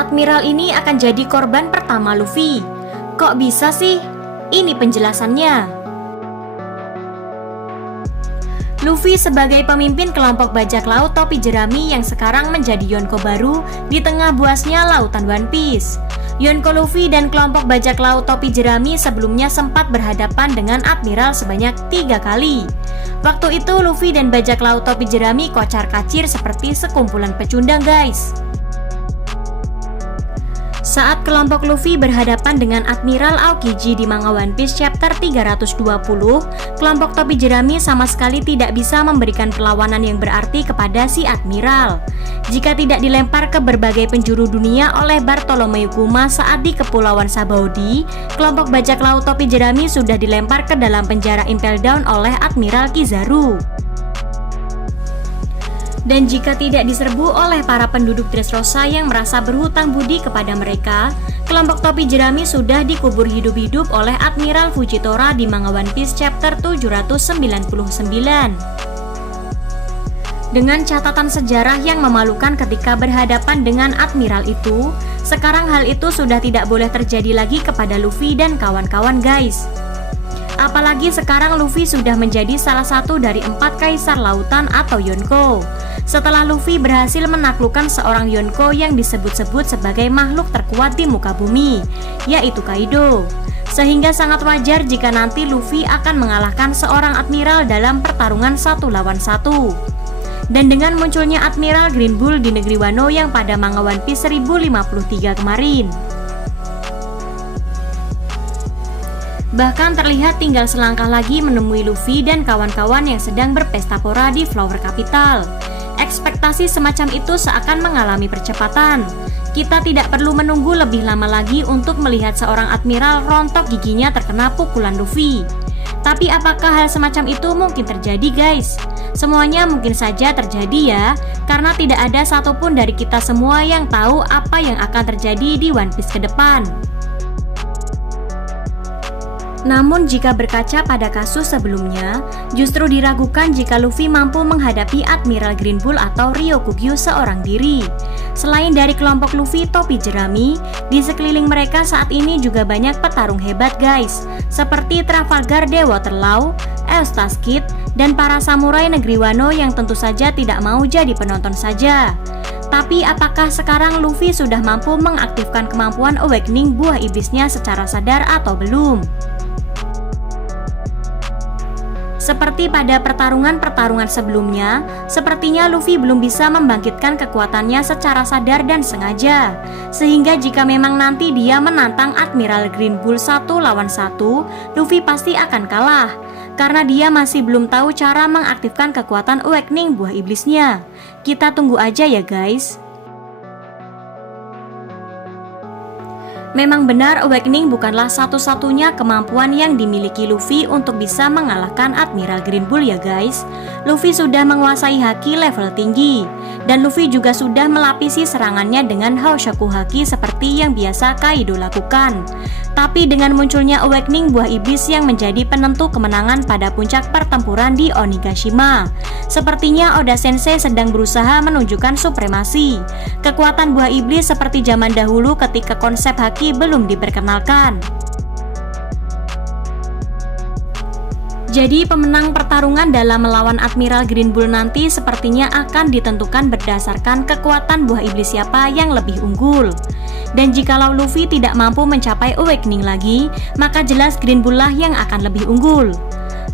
Admiral ini akan jadi korban pertama Luffy. Kok bisa sih? Ini penjelasannya. Luffy sebagai pemimpin kelompok bajak laut topi jerami yang sekarang menjadi Yonko baru di tengah buasnya lautan One Piece. Yonko Luffy dan kelompok bajak laut topi jerami sebelumnya sempat berhadapan dengan Admiral sebanyak 3 kali. Waktu itu Luffy dan bajak laut topi jerami kocar-kacir seperti sekumpulan pecundang guys. Saat kelompok Luffy berhadapan dengan Admiral Aokiji di manga One Piece chapter 320, kelompok topi jerami sama sekali tidak bisa memberikan perlawanan yang berarti kepada si Admiral. Jika tidak dilempar ke berbagai penjuru dunia oleh Bartolomeu Kuma saat di Kepulauan Sabaody, kelompok bajak laut topi jerami sudah dilempar ke dalam penjara Impel Down oleh Admiral Kizaru. Dan jika tidak diserbu oleh para penduduk Dressrosa yang merasa berhutang budi kepada mereka, kelompok topi jerami sudah dikubur hidup-hidup oleh Admiral Fujitora di manga One Piece chapter 799. Dengan catatan sejarah yang memalukan ketika berhadapan dengan Admiral itu, sekarang hal itu sudah tidak boleh terjadi lagi kepada Luffy dan kawan-kawan guys. Apalagi sekarang Luffy sudah menjadi salah satu dari 4 kaisar lautan atau Yonko. Setelah Luffy berhasil menaklukkan seorang Yonko yang disebut-sebut sebagai makhluk terkuat di muka bumi, yaitu Kaido. Sehingga sangat wajar jika nanti Luffy akan mengalahkan seorang Admiral dalam pertarungan 1 lawan 1. Dan dengan munculnya Admiral Green Bull di negeri Wano yang pada manga One Piece 1053 kemarin, bahkan terlihat tinggal selangkah lagi menemui Luffy dan kawan-kawan yang sedang berpesta pora di Flower Capital. Ekspektasi semacam itu seakan mengalami percepatan. Kita tidak perlu menunggu lebih lama lagi untuk melihat seorang Admiral rontok giginya terkena pukulan Luffy. Tapi apakah hal semacam itu mungkin terjadi guys? Semuanya mungkin saja terjadi ya, karena tidak ada satupun dari kita semua yang tahu apa yang akan terjadi di One Piece ke depan. Namun jika berkaca pada kasus sebelumnya, justru diragukan jika Luffy mampu menghadapi Admiral Green Bull atau Ryokugyu seorang diri. Selain dari kelompok Luffy topi jerami, di sekeliling mereka saat ini juga banyak petarung hebat guys, seperti Trafalgar The Waterloo, Eustace Kid, dan para samurai negeri Wano yang tentu saja tidak mau jadi penonton saja. Tapi apakah sekarang Luffy sudah mampu mengaktifkan kemampuan awakening buah iblisnya secara sadar atau belum? Seperti pada pertarungan-pertarungan sebelumnya, sepertinya Luffy belum bisa membangkitkan kekuatannya secara sadar dan sengaja. Sehingga jika memang nanti dia menantang Admiral Green Bull 1 lawan 1, Luffy pasti akan kalah. Karena dia masih belum tahu cara mengaktifkan kekuatan awakening buah iblisnya. Kita tunggu aja ya guys. Memang benar awakening bukanlah satu-satunya kemampuan yang dimiliki Luffy untuk bisa mengalahkan Admiral Green Bull ya guys. Luffy sudah menguasai haki level tinggi, dan Luffy juga sudah melapisi serangannya dengan Houshoku Haki seperti yang biasa Kaido lakukan. Tapi dengan munculnya awakening buah iblis yang menjadi penentu kemenangan pada puncak pertempuran di Onigashima, sepertinya Oda Sensei sedang berusaha menunjukkan supremasi kekuatan buah iblis seperti zaman dahulu ketika konsep haki belum diperkenalkan. Jadi pemenang pertarungan dalam melawan Admiral Green Bull nanti sepertinya akan ditentukan berdasarkan kekuatan buah iblis siapa yang lebih unggul. Dan jikalau Luffy tidak mampu mencapai awakening lagi, maka jelas Green Bull lah yang akan lebih unggul.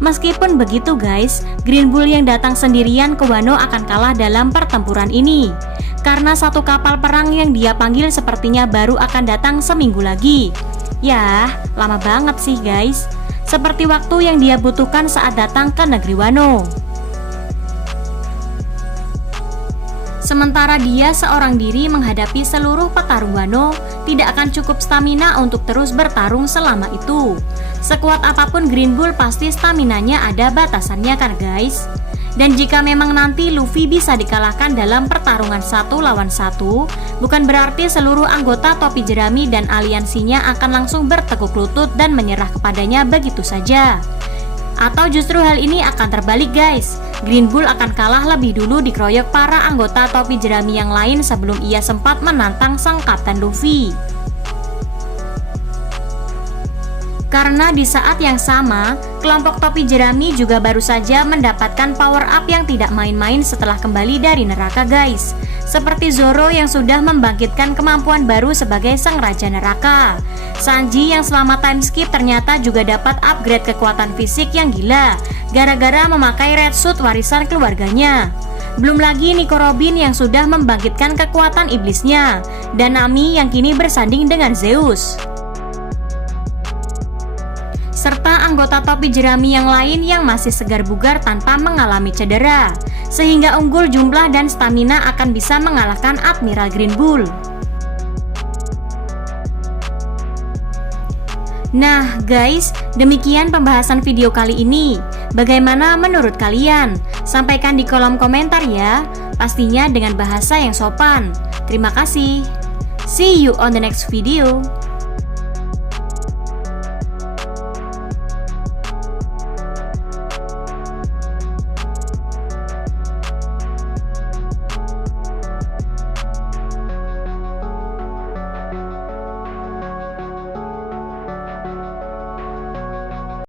Meskipun begitu guys, Green Bull yang datang sendirian ke Wano akan kalah dalam pertempuran ini. Karena satu kapal perang yang dia panggil sepertinya baru akan datang seminggu lagi. Yah, lama banget sih guys. Seperti waktu yang dia butuhkan saat datang ke negeri Wano. Sementara dia seorang diri menghadapi seluruh petarung Wano, tidak akan cukup stamina untuk terus bertarung selama itu. Sekuat apapun Green Bull pasti staminanya ada batasannya kan guys. Dan jika memang nanti Luffy bisa dikalahkan dalam pertarungan 1 lawan 1, bukan berarti seluruh anggota topi jerami dan aliansinya akan langsung bertekuk lutut dan menyerah kepadanya begitu saja. Atau justru hal ini akan terbalik guys, Green Bull akan kalah lebih dulu dikeroyok para anggota topi jerami yang lain sebelum ia sempat menantang sang Kapten Luffy. Karena di saat yang sama, kelompok topi jerami juga baru saja mendapatkan power up yang tidak main-main setelah kembali dari neraka guys. Seperti Zoro yang sudah membangkitkan kemampuan baru sebagai sang Raja Neraka. Sanji yang selama time skip ternyata juga dapat upgrade kekuatan fisik yang gila gara-gara memakai red suit warisan keluarganya. Belum lagi Nico Robin yang sudah membangkitkan kekuatan iblisnya, dan Nami yang kini bersanding dengan Zeus. Serta anggota topi jerami yang lain yang masih segar bugar tanpa mengalami cedera, sehingga unggul jumlah dan stamina akan bisa mengalahkan Admiral Green Bull. Nah guys, demikian pembahasan video kali ini. Bagaimana menurut kalian? Sampaikan di kolom komentar ya, pastinya dengan bahasa yang sopan. Terima kasih. See you on the next video.